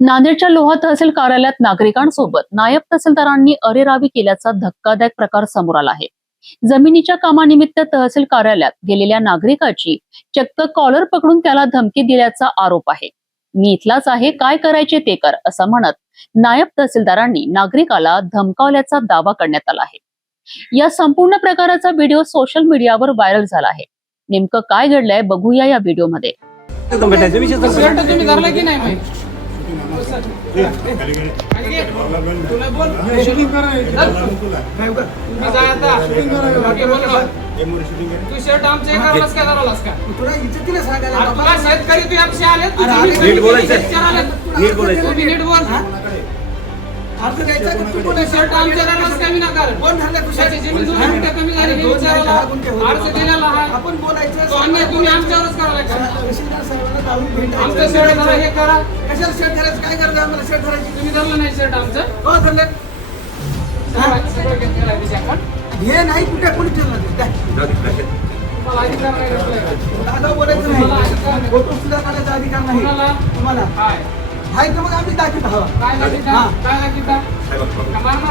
नांदेडच्या लोहा तहसील कार्यालयात नागरिकांसोबत नायब तहसीलदारांनी अरेरावी केल्याचा धक्कादायक प्रकार समोर आला आहे. जमिनीच्या कामानिमित्त तहसील कार्यालयात गेलेल्या नागरिकाची चक्क कॉलर पकडून त्याला धमकी दिल्याचा आरोप आहे. मी इथलाच आहे, काय करायचे ते कर, असं म्हणत नायब तहसीलदारांनी नागरिकाला धमकावल्याचा दावा करण्यात आला आहे. या संपूर्ण प्रकाराचा व्हिडिओ सोशल मीडियावर व्हायरल झाला आहे. नेमकं काय घडलंय बघूया या व्हिडिओमध्ये. तू शर्ट आमचे करायलास का धरालास का? तुला इज्जतीने सांगायला तुला शेतकरी तू आमचे आले नीट बोलायचं तुम्ही नीट बोल. अर्ज द्यायचा की तू कोण शर्ट आमचे धरालास का? विना कारण कोण झाले तुझ्याची जमीन 2 मिनिटं कमी झाली हे विचारायला अर्ज दिलेला आहे. आपण बोलायचं तो अन्याय तुम्ही आमच्यावरच करायला का? तहसीलदार साहेबांना जाऊन भेटा. आमचं शर्ट धरा हे करा. कशाला शर्ट धरायचं? काय गरज आहे आम्हाला शर्ट धरायची? तुम्ही धरलं नाही शर्ट आमचं? हो धरलं. सगळं घेत करायचं आपण हे नाही कुठे कोणी ठेवलं नाही. मला अधिकार नाही. दादा बोलायचं नाही. फोटो सुद्धा काढायचा अधिकार नाही तुम्हाला. हाय तर मग आम्ही दाखवत आहोत. काय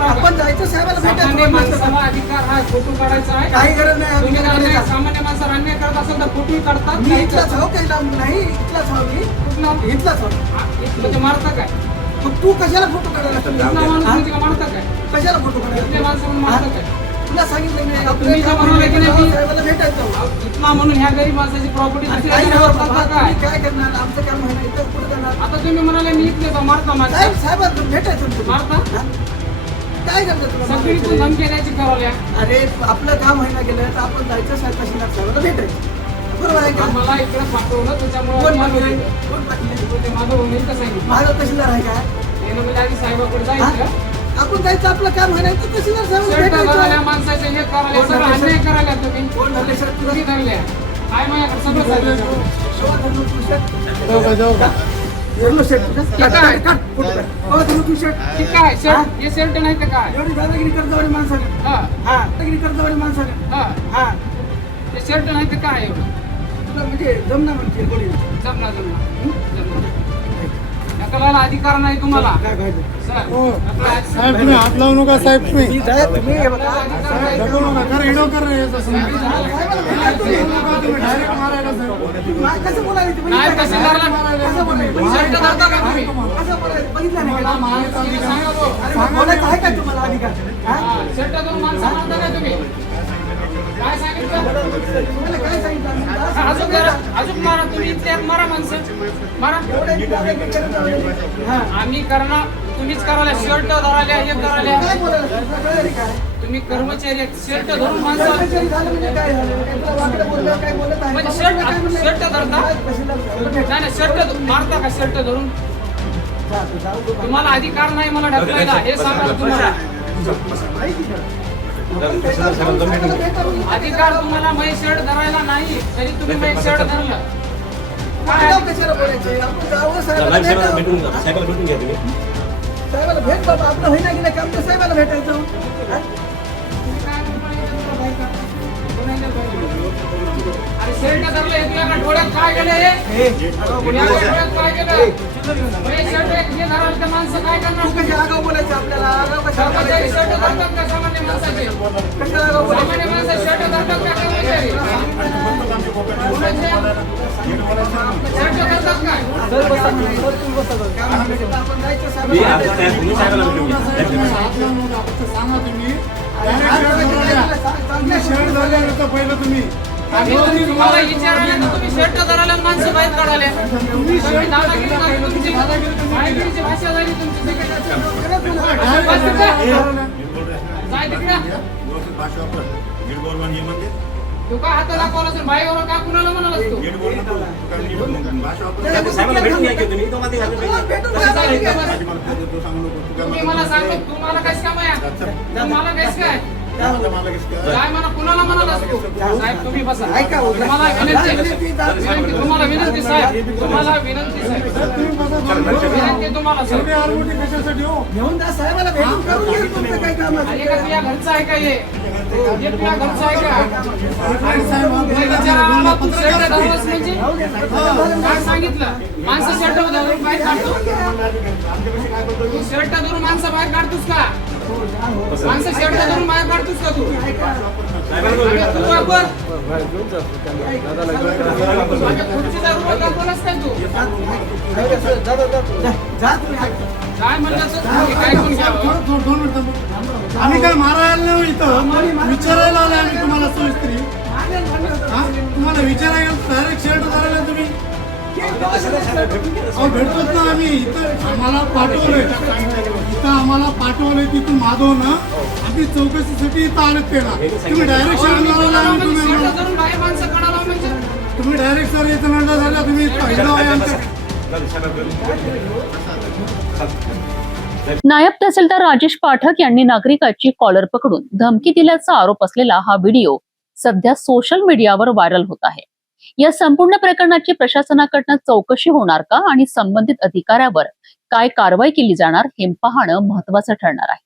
आपण जायचं साहेबाला भेटायचं. अधिकार हा फोटो काढायचा आहे. काही गरज नाही. सामान्य माणसाला अन्याय करत असेल तर फोटो काढतात. मी इथलाच हो काही नाही. इथलाच हो मी इथलाच हो. म्हणजे मारता काय मग तू कशाला फोटो काढायला मारता काय? कशाला फोटो काढायला माणसं मारता काय? तुला सांगितलं नाही म्हणून ह्या गरीब माणसाची प्रॉपर्टी काय करणार? आमचं काम आहे इथं पुढे जाणार. आता तुम्ही म्हणाले मी इथले मारता माझ्या साहेब भेटायचं मारता काय करतात? सगळी तू धमकी द्यायची ठरवल्या. अरे आपलं काम आहे ना गेलं तर आपण जायचं साहेबाला भेटायचं. बरोबर आहे का? मला इकडे पाठवलं त्याच्यामुळे माझं तहसीलदार आहे काय? साहेबाकडे जायचं आपण जायचं. आपलं काम आहे नाही तर तहसीलदार साहेब माणसाचे हे करायला सगळं अन्याय करायला तुम्ही कोण धरले सर? तुम्ही धरले काय माझ्याकडे सगळं शर्ट नाही तर काय एवढी दादागिरी कर्जवाडी माणसाने ते शर्ट नाही तर काय एवढं तुला म्हणजे जमना म्हणजे कोणी जमना नकलाला अधिकार नाही तुम्हाला. साहेब तुम्ही हात लावू नका. साहेब तुम्ही कसं बोलायचं? नाही बोलायचं आहे का तुम्हाला अधिकार? शर्ट धरून माणसं मारता काय तुम्ही? काय सांगितलं? काय सांगितलं? अजून मारा तुम्ही इथल्या मारा माणसं मारा. आम्ही करणार तुम्हीच करायला. शर्ट धरायला हे करायला तुम्ही कर्मचारी शर्ट धरून माणसं म्हणजे शर्ट धरता नाही शर्ट मारता का? शर्ट धरून तुम्हाला अधिकार नाही मला ढकलायला हे सांगा. तुम्हाला अधिकार तुम्हाला मै शर्ट धरायला नाही तरी तुम्ही मै शर्ट धरलं काय? कशाला बोलायचे? आपण जावं साहेबाला भेटून घ्या. तुम्ही साहेबाला भेट बाबा. आपलं होईना गेलं काम तर साहेबाला भेटायचं. अरे शर्ट धरलं इथल्या का डोळ्यात काय गेलं? डोळ्यात काय गेलं? शर्ट हे धराल तर माणसं काय करणार? कशी आगाऊ बोलायचं आपल्याला? शर्ट धरतात का सामान्य माणसाचे? सामान्य माणसं शर्ट धरतात का कर्मचारी? शर्ट धरतात काय? सांगा तुम्ही शर्ट झाल्यानंतर पहिलं तुम्ही तुम्हाला विचारायला तर तुम्ही शर्ट धरायला माणसं बाहेर काढाले. दादागिरीची भाषा झाली तुमची. तू का हात दाखवला असेल बाईवर का कुणाला म्हणाला असतो? तुम्ही मला सांगतो तुम्हाला काय काम आहे? तुम्हाला काय काय काय म्हणा कुणाला म्हणालास तू? साहेब तुम्ही बसा. तुम्हाला विनंती, तुम्हाला विनंती साहेब, तुम्हाला विनंती साहेब, तुम्ही बसा विनंती तुम्हाला साहेब. तुम्ही आरमोटी कशासाठी हो घेऊन जा साहेबाला भेटून करून घ्या तुमचं काही काम असेल. आणि का तुझ्या घरचं आहे का हे? हे तुझ्या घरचं आहे का? साहेब तुला विचारा आला, तू शर्ट घाललास म्हणजे? काय सांगितलं? माणसं शर्ट धरून बाहेर काढतो? तू शर्ट धरून माणसं बाहेर काढतोस का? माणसं शर्ट धरून बाहेर काढतोस का तू? तू वापर. माझ्या खुर्चीचा रुमाल दाखवलास काय तू? जा तुम्ही. काय म्हणलं तर? हे काय कोण घ्यावं? दोन मिनिटं आम्ही काय मारायला नाही इथं विचारायला आलोय आम्ही तुम्हाला सोयीस्त्री तुम्हाला विचारायला डायरेक्ट शर्ट करायला तुम्ही अहो भेटतोच ना आम्ही इथं आम्हाला पाठवलंय तिथून माधव ना आम्ही चौकशीसाठी इथं आलेत त्याला तुम्ही डायरेक्ट शर्ट करायला आम्ही शर्ट धरून बाहेर माणसं काढावं म्हणजे? तुम्ही डायरेक्ट सर इथं नंदा झाला तुम्ही पहिलं आहे आमच्या नायब तहसीलदार राजेश पाठक यांनी नागरिकाची कॉलर पकडून धमकी दिल्याचा आरोप असलेला हा व्हिडिओ सध्या सोशल मीडियावर व्हायरल होत आहे. या संपूर्ण प्रकरणाची प्रशासनाकडनं चौकशी होणार का आणि संबंधित अधिकाऱ्यावर काय कारवाई केली जाणार हे पाहणं महत्त्वाचं ठरणार आहे.